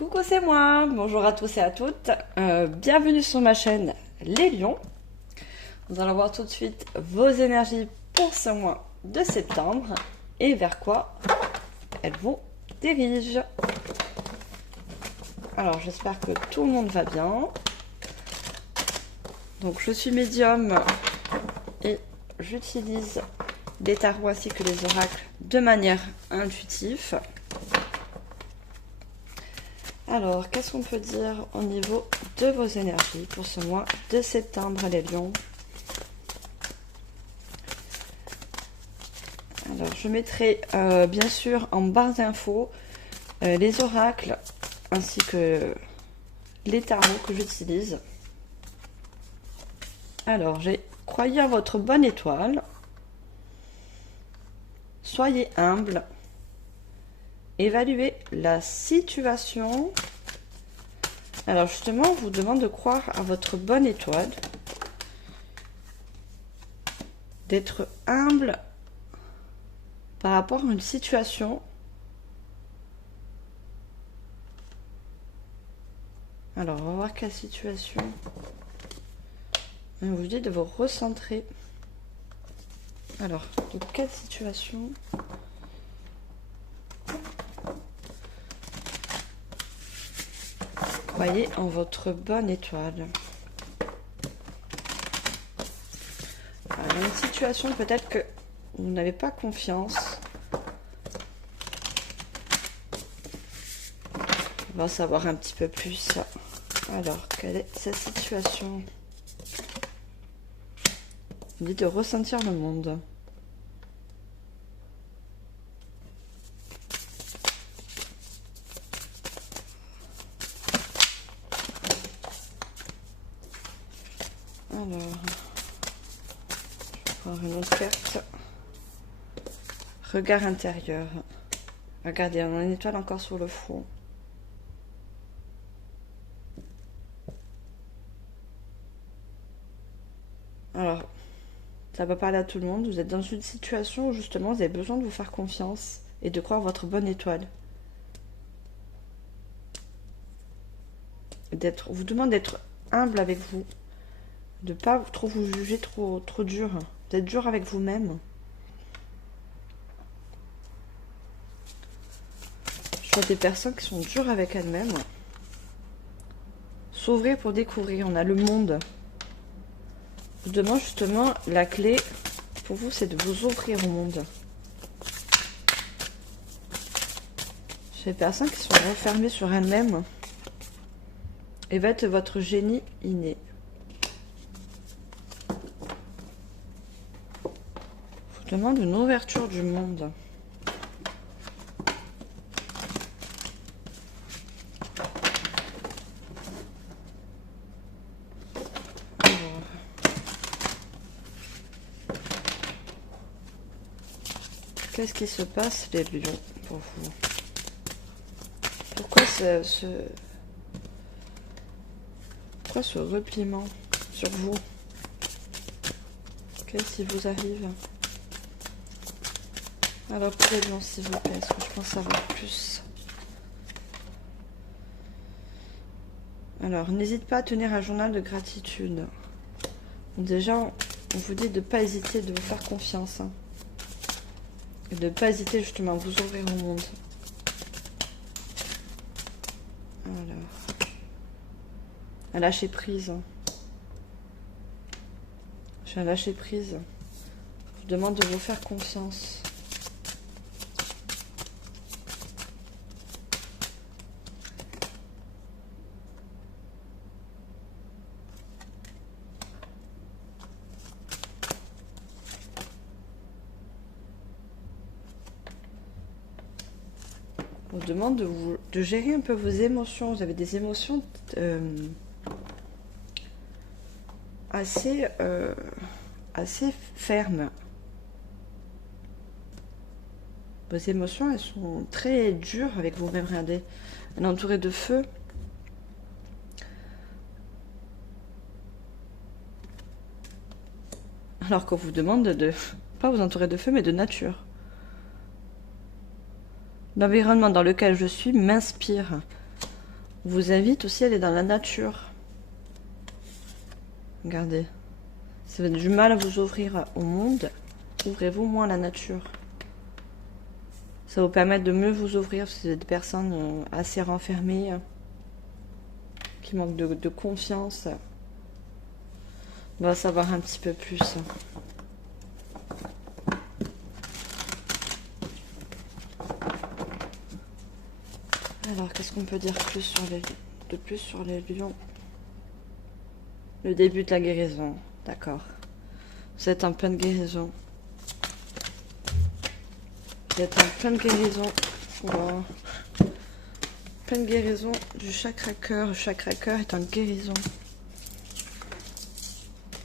Coucou, c'est moi. Bonjour à tous et à toutes. Bienvenue sur ma chaîne Les Lions. Nous allons voir tout de suite vos énergies pour ce mois de septembre et vers quoi elles vous dirigent. Alors, j'espère que tout le monde va bien. Donc, je suis médium et j'utilise des tarots ainsi que les oracles de manière intuitive. Alors, qu'est-ce qu'on peut dire au niveau de vos énergies pour ce mois de septembre, les lions? Alors, je mettrai bien sûr en barre d'infos les oracles ainsi que les tarots que j'utilise. Alors, croyez en votre bonne étoile. Soyez humble. Évaluez la situation. Alors justement, on vous demande de croire à votre bonne étoile, d'être humble par rapport à une situation. Alors, on va voir quelle situation. On vous dit de vous recentrer. Alors, de quelle situation ? Croyez en votre bonne étoile. Alors, une situation peut-être que vous n'avez pas confiance. On va en savoir un petit peu plus. Alors, quelle est cette situation? On dit de ressentir le monde. Alors, je vais prendre une autre carte. Regard intérieur. Regardez, on a une étoile encore sur le front. Alors, ça va parler à tout le monde. Vous êtes dans une situation où justement vous avez besoin de vous faire confiance et de croire votre bonne étoile. On vous demande d'être humble avec vous. De ne pas trop vous juger trop dur. D'être dur avec vous-même. Je vois des personnes qui sont dures avec elles-mêmes. S'ouvrir pour découvrir. On a le monde. Je vous demande justement la clé pour vous, c'est de vous ouvrir au monde. J'ai des personnes qui sont refermées sur elles-mêmes. Et va être votre génie inné. Je vous demande une ouverture du monde. Qu'est-ce qui se passe, les lions, pour vous? Pourquoi pourquoi ce repliement sur vous? Qu'est-ce qui vous arrive? Alors, pour les lions, s'il vous plaît, est-ce que je pense savoir plus? Alors, n'hésite pas à tenir un journal de gratitude. Déjà, on vous dit de ne pas hésiter, de vous faire confiance. Et de ne pas hésiter justement à vous ouvrir au monde. Alors, à lâcher prise. Je suis à lâcher prise. Je vous demande de vous faire confiance. On vous demande de gérer un peu vos émotions. Vous avez des émotions assez fermes. Vos émotions, elles sont très dures avec vous-même. Regardez, elle est entourée de feu. Alors qu'on vous demande de pas vous entourer de feu, mais de nature. L'environnement dans lequel je suis m'inspire. vous invite aussi à aller dans la nature. Regardez. Si vous avez du mal à vous ouvrir au monde, ouvrez-vous moins à la nature. Ça va vous permettre de mieux vous ouvrir si vous êtes des personnes assez renfermées, qui manquent de confiance. On va savoir un petit peu plus. Alors, qu'est-ce qu'on peut dire de plus sur les lions? Le début de la guérison, d'accord. Vous êtes en pleine guérison. Vous êtes en pleine guérison. Wow. Pleine guérison du chakra cœur. Le chakra cœur est en guérison.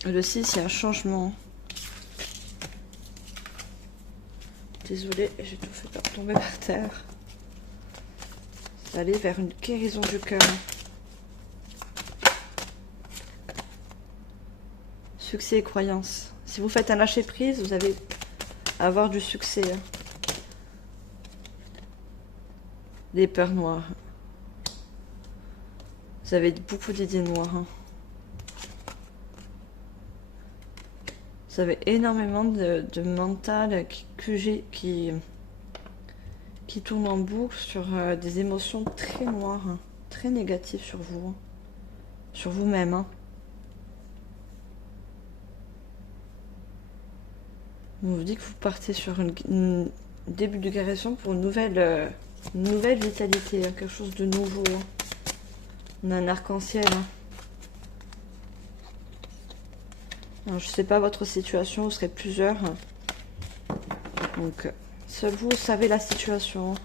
Le 6, il y a un changement. Désolée, j'ai tout fait tomber par terre. Vous allez vers une guérison du cœur. Succès et croyance. Si vous faites un lâcher prise, vous allez avoir du succès. Des peurs noires. Vous avez beaucoup d'idées noires. Vous avez énormément de mental qui tourne en boucle sur des émotions très noires, très négatives sur vous, sur vous-même. On vous dit que vous partez sur un début de guérison pour une nouvelle vitalité, quelque chose de nouveau. On a un arc-en-ciel. Alors, je ne sais pas votre situation, vous serez plusieurs. Donc, seul vous savez la situation.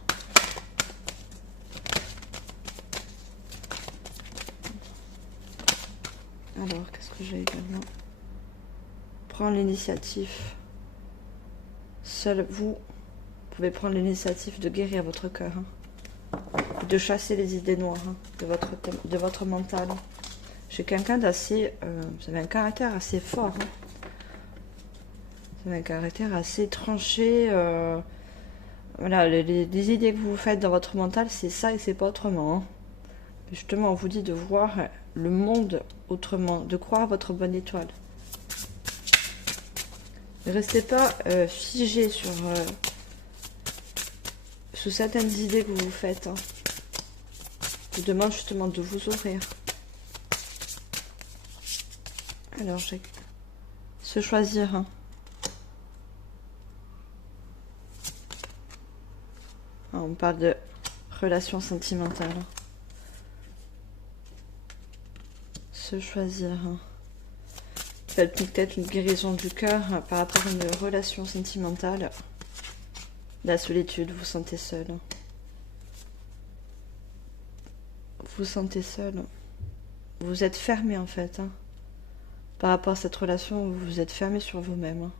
Alors, qu'est-ce que j'ai également? Prendre l'initiative. Seul vous pouvez prendre l'initiative de guérir votre cœur. De chasser les idées noires de votre mental. J'ai quelqu'un d'assez... vous avez un caractère assez fort. Vous avez un caractère assez tranché. Voilà, les idées que vous faites dans votre mental, c'est ça et c'est pas autrement. Justement, on vous dit de voir le monde autrement, de croire à votre bonne étoile. Ne restez pas figé sur certaines idées que vous vous faites. Je vous demande justement de vous ouvrir. Alors, j'ai se choisir. On parle de relations sentimentales. Se choisir. Faites peut-être une guérison du cœur par rapport à une relation sentimentale. La solitude, vous vous sentez seul. Vous vous sentez seul. Vous êtes fermé en fait. Par rapport à cette relation, vous vous êtes fermé sur vous-même.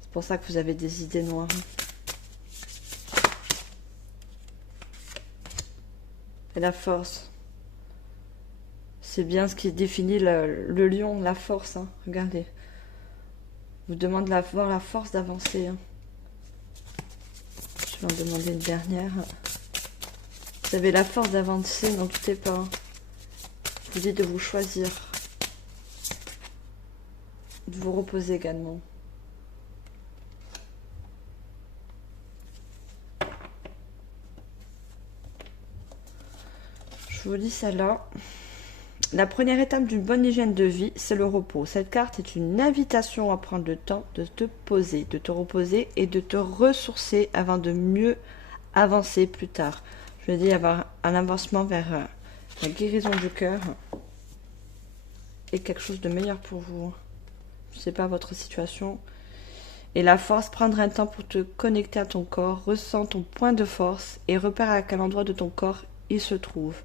C'est pour ça que vous avez des idées noires. Et la force. C'est bien ce qui définit le lion, la force. Regardez. Vous demande d'avoir la force d'avancer. Je vais en demander une dernière. Vous avez la force d'avancer, n'en doutez pas. Je vous dis de vous choisir. De vous reposer également. Je vous dis celle-là. La première étape d'une bonne hygiène de vie, c'est le repos. Cette carte est une invitation à prendre le temps de te poser, de te reposer et de te ressourcer avant de mieux avancer plus tard. Je veux dire, avoir un avancement vers la guérison du cœur et quelque chose de meilleur pour vous. Je ne sais pas votre situation. Et la force, prendre un temps pour te connecter à ton corps, ressens ton point de force et repère à quel endroit de ton corps il se trouve.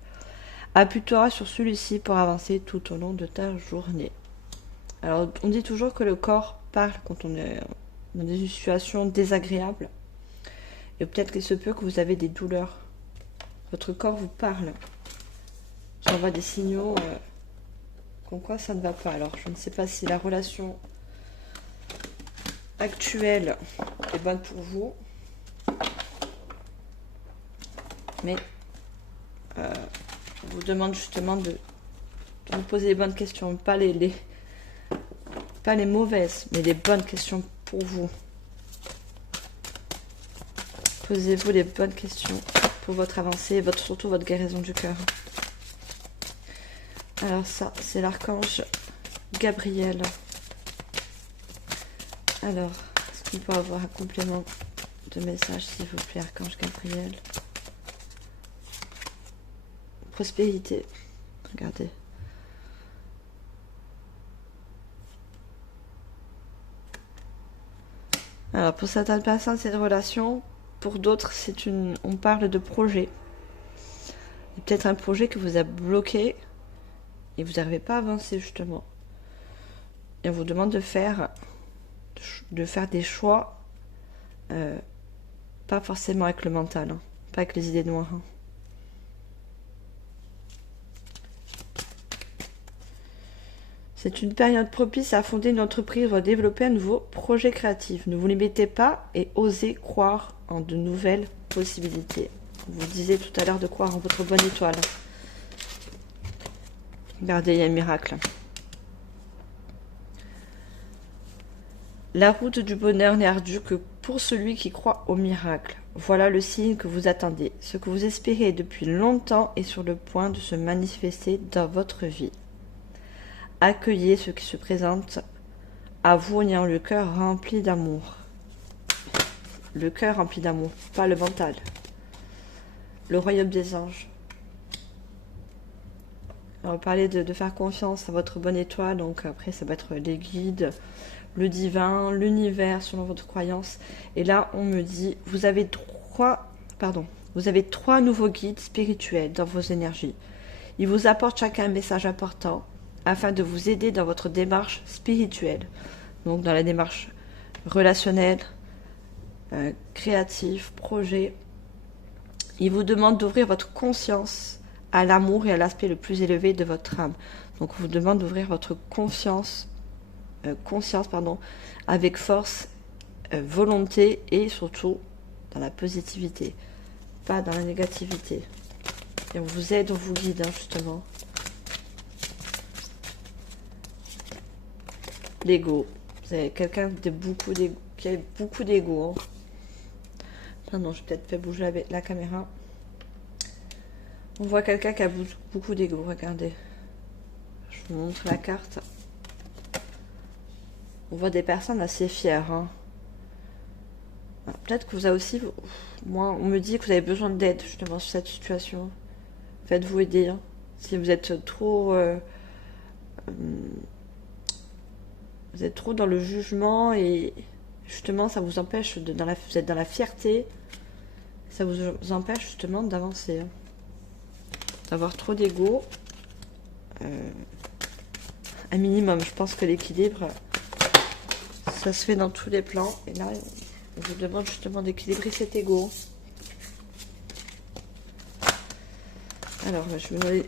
Appuie-toi sur celui-ci pour avancer tout au long de ta journée. Alors, on dit toujours que le corps parle quand on est dans des situations désagréables. Et peut-être qu'il se peut que vous avez des douleurs. Votre corps vous parle. J'envoie des signaux comme quoi ça ne va pas. Alors, je ne sais pas si la relation actuelle est bonne pour vous. Mais On vous demande justement de vous poser les bonnes questions, pas les mauvaises, mais les bonnes questions pour vous. Posez-vous les bonnes questions pour votre avancée, surtout votre guérison du cœur. Alors ça, c'est l'archange Gabriel. Alors, est-ce qu'on peut avoir un complément de message, s'il vous plaît, archange Gabriel? Prospérité. Regardez. Alors, pour certaines personnes, c'est une relation. Pour d'autres, on parle de projet. Peut-être un projet que vous a bloqué et vous n'arrivez pas à avancer, justement. Et on vous demande de faire des choix, pas forcément avec le mental, hein, pas avec les idées noires. Hein. C'est une période propice à fonder une entreprise ou à développer un nouveau projet créatif. Ne vous limitez pas et osez croire en de nouvelles possibilités. Vous disiez tout à l'heure de croire en votre bonne étoile. Regardez, il y a un miracle. La route du bonheur n'est ardue que pour celui qui croit au miracle. Voilà le signe que vous attendez. Ce que vous espérez depuis longtemps est sur le point de se manifester dans votre vie. Accueillez ce qui se présente à vous en ayant le cœur rempli d'amour. Le cœur rempli d'amour, pas le mental. Le royaume des anges. On va parler de faire confiance à votre bonne étoile, donc après ça va être les guides, le divin, l'univers selon votre croyance. Et là on me dit, vous avez trois nouveaux guides spirituels dans vos énergies. Ils vous apportent chacun un message important afin de vous aider dans votre démarche spirituelle, donc dans la démarche relationnelle, créative, projet. Ils vous demandent d'ouvrir votre conscience à l'amour et à l'aspect le plus élevé de votre âme. Donc on vous demande d'ouvrir votre conscience avec force, volonté et surtout dans la positivité, pas dans la négativité. Et on vous aide, on vous guide, hein, justement. L'ego. Vous avez quelqu'un qui a beaucoup d'ego. Hein. Pardon, je vais peut-être faire bouger la caméra. On voit quelqu'un qui a beaucoup d'ego. Regardez. Je vous montre la carte. On voit des personnes assez fières. Hein. Peut-être que vous avez aussi... Moi, on me dit que vous avez besoin d'aide, justement, sur cette situation. Faites-vous aider. Hein. Si vous êtes trop... vous êtes trop dans le jugement et justement ça vous empêche, vous êtes dans la fierté, ça vous empêche justement d'avancer. Hein. D'avoir trop d'ego. Un minimum, je pense que l'équilibre, ça se fait dans tous les plans. Et là, on vous demande justement d'équilibrer cet ego. Alors, je vais vous donner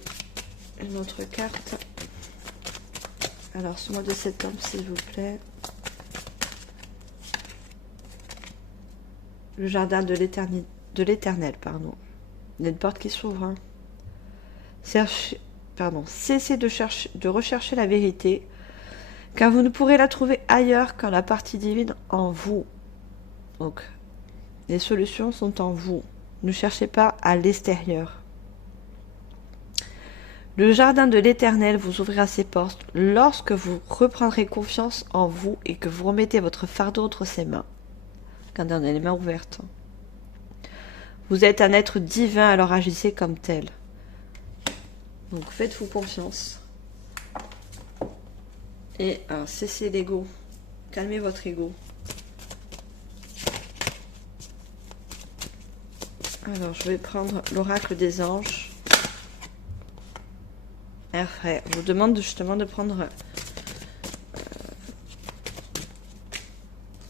une autre carte. Alors, ce mois de septembre, s'il vous plaît. Le jardin de l'éternel, pardon. Il y a une porte qui s'ouvre. Hein. Cessez de rechercher la vérité, car vous ne pourrez la trouver ailleurs qu'en la partie divine en vous. Donc, les solutions sont en vous. Ne cherchez pas à l'extérieur. Le jardin de l'éternel vous ouvrira ses portes lorsque vous reprendrez confiance en vous et que vous remettez votre fardeau entre ses mains. Regardez, on a les mains ouvertes. Vous êtes un être divin, alors agissez comme tel. Donc faites-vous confiance. Et cessez l'ego. Calmez votre ego. Alors je vais prendre l'oracle des anges. Air frais. On vous demande justement de prendre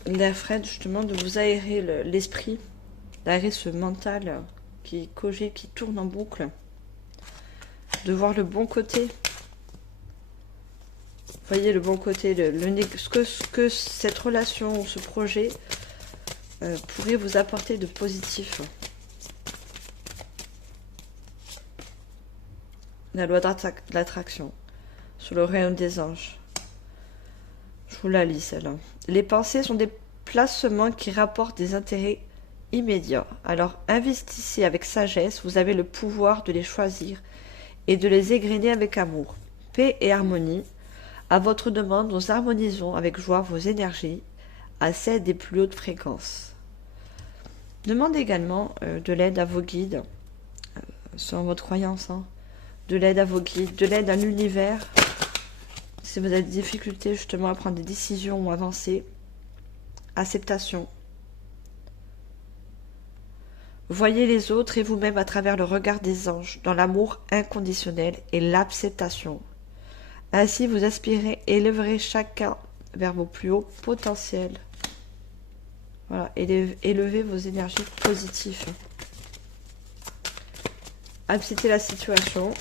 l'air frais, justement de vous aérer l'esprit, d'aérer ce mental qui cogite, qui tourne en boucle, de voir le bon côté. Voyez le bon côté, ce que cette relation, ce projet pourrait vous apporter de positif. la loi de l'attraction, sur le royaume des anges. Je vous la lis celle-là. Les pensées sont des placements qui rapportent des intérêts immédiats. Alors investissez avec sagesse, vous avez le pouvoir de les choisir et de les égrener avec amour. Paix et harmonie. À votre demande, nous harmonisons avec joie vos énergies à celles des plus hautes fréquences. Demandez également de l'aide à vos guides, selon votre croyance, hein, de l'aide à vos guides, de l'aide à l'univers. Si vous avez des difficultés justement à prendre des décisions ou avancer, acceptation. Voyez les autres et vous-même à travers le regard des anges, dans l'amour inconditionnel et l'acceptation. Ainsi, vous aspirez et élèverez chacun vers vos plus hauts potentiels. Voilà, élevez vos énergies positives. Acceptez la situation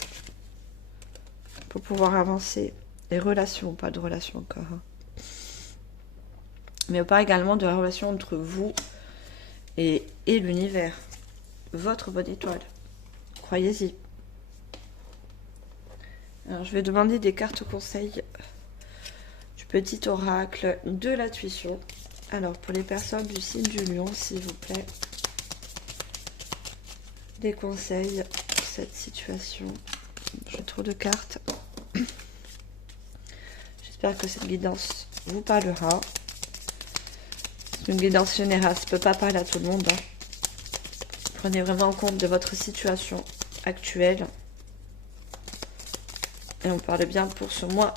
pour pouvoir avancer. Les relations, pas de relations encore. Hein. Mais on parle également de la relation entre vous et l'univers. Votre bonne étoile. Croyez-y. Alors, je vais demander des cartes conseils du petit oracle de l'intuition. Alors, pour les personnes du signe du lion, s'il vous plaît, des conseils pour cette situation. J'ai trop de cartes. J'espère que cette guidance vous parlera. C'est une guidance générale, ça ne peut pas parler à tout le monde. Hein. Prenez vraiment en compte de votre situation actuelle. Et on parle bien pour ce mois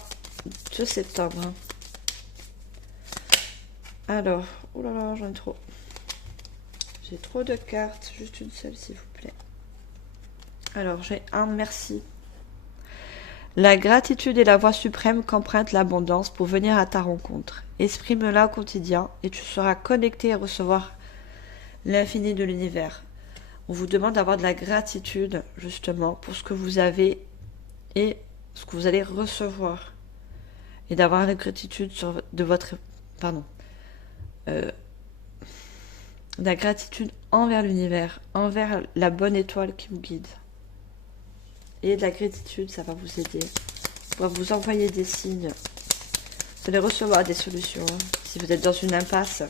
de septembre. Hein. Alors, oh là là, j'en ai trop. J'ai trop de cartes, juste une seule s'il vous plaît. Alors, j'ai un merci. La gratitude est la voie suprême qu'emprunte l'abondance pour venir à ta rencontre. Exprime-la au quotidien et tu seras connecté à recevoir l'infini de l'univers. On vous demande d'avoir de la gratitude, justement, pour ce que vous avez et ce que vous allez recevoir. Et d'avoir la gratitude de votre... Pardon. La gratitude envers l'univers, envers la bonne étoile qui vous guide. Et de la gratitude, ça va vous aider. On va vous envoyer des signes. Vous allez recevoir des solutions. Hein, si vous êtes dans une impasse.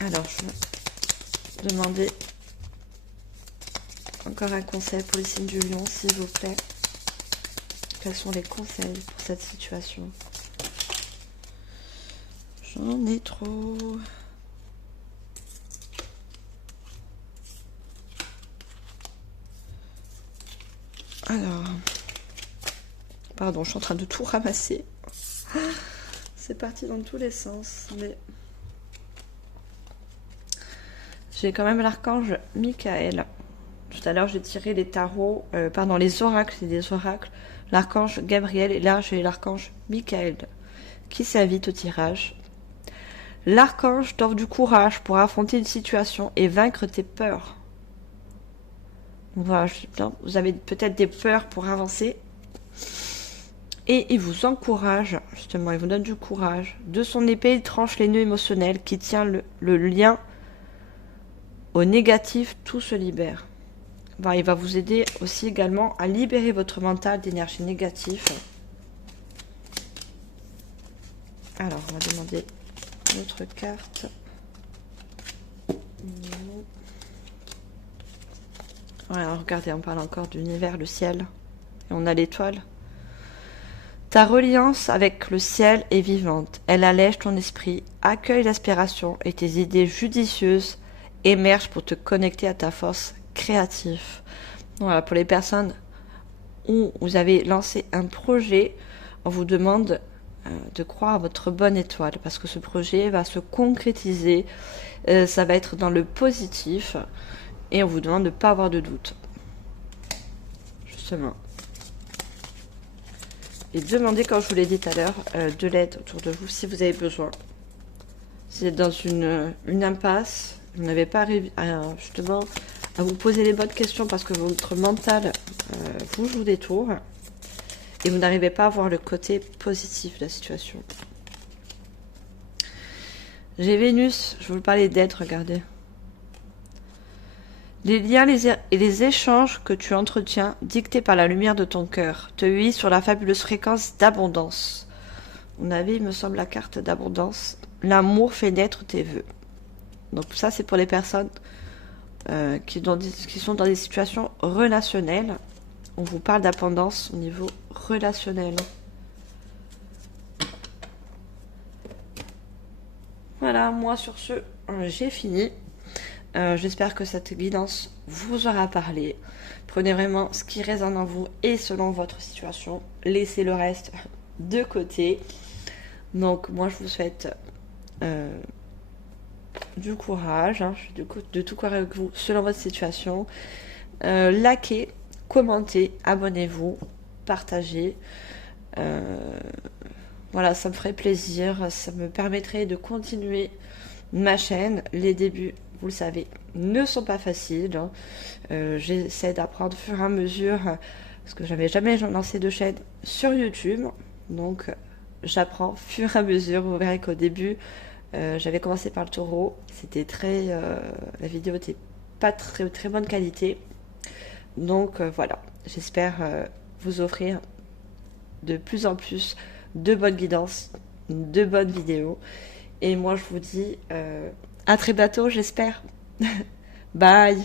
Alors, je vais demander encore un conseil pour les signes du lion, s'il vous plaît. Quels sont les conseils pour cette situation? J'en ai trop. Alors, pardon, je suis en train de tout ramasser. C'est parti dans tous les sens, mais j'ai quand même l'archange Michael. Tout à l'heure, j'ai tiré les tarots, les oracles, c'est des oracles. L'archange Gabriel, et là, j'ai l'archange Michael qui s'invite au tirage. L'archange t'offre du courage pour affronter une situation et vaincre tes peurs. Voilà, vous avez peut-être des peurs pour avancer. Et il vous encourage, justement, il vous donne du courage. De son épée, il tranche les nœuds émotionnels qui tient le lien au négatif, tout se libère. Voilà, il va vous aider aussi également à libérer votre mental d'énergie négative. Alors, on va demander une autre carte. Voilà, regardez, on parle encore de l'univers, le ciel. Et on a l'étoile. Ta reliance avec le ciel est vivante. Elle allège ton esprit, accueille l'aspiration et tes idées judicieuses émergent pour te connecter à ta force créative. Voilà, pour les personnes où vous avez lancé un projet, on vous demande de croire à votre bonne étoile parce que ce projet va se concrétiser. Ça va être dans le positif. Et on vous demande de ne pas avoir de doute. Justement. Et demandez, comme je vous l'ai dit tout à l'heure, de l'aide autour de vous si vous avez besoin. Si vous êtes dans une impasse, vous n'avez pas arrivé justement à vous poser les bonnes questions parce que votre mental vous joue des tours et vous n'arrivez pas à voir le côté positif de la situation. J'ai Vénus, je vous parlais d'aide, regardez. Les liens et les échanges que tu entretiens, dictés par la lumière de ton cœur, te huillent sur la fabuleuse fréquence d'abondance. On avait, il me semble, la carte d'abondance. L'amour fait naître tes vœux. Donc ça, c'est pour les personnes qui sont dans des situations relationnelles. On vous parle d'abondance au niveau relationnel. Voilà, moi sur ce, j'ai fini. J'espère que cette guidance vous aura parlé. Prenez vraiment ce qui résonne en vous et selon votre situation. Laissez le reste de côté. Donc moi je vous souhaite du courage. Je suis de tout cœur avec vous selon votre situation. Likez, commentez, abonnez-vous, partagez. Voilà, ça me ferait plaisir. Ça me permettrait de continuer ma chaîne. Les débuts, vous le savez, ne sont pas faciles. J'essaie d'apprendre au fur et à mesure parce que j'avais jamais lancé de chaîne sur YouTube. Donc j'apprends au fur et à mesure. Vous verrez qu'au début, j'avais commencé par le taureau. C'était la vidéo était pas très très bonne qualité. Donc voilà, j'espère vous offrir de plus en plus de bonnes guidances, de bonnes vidéos. Et moi je vous dis à très bientôt, j'espère. Bye.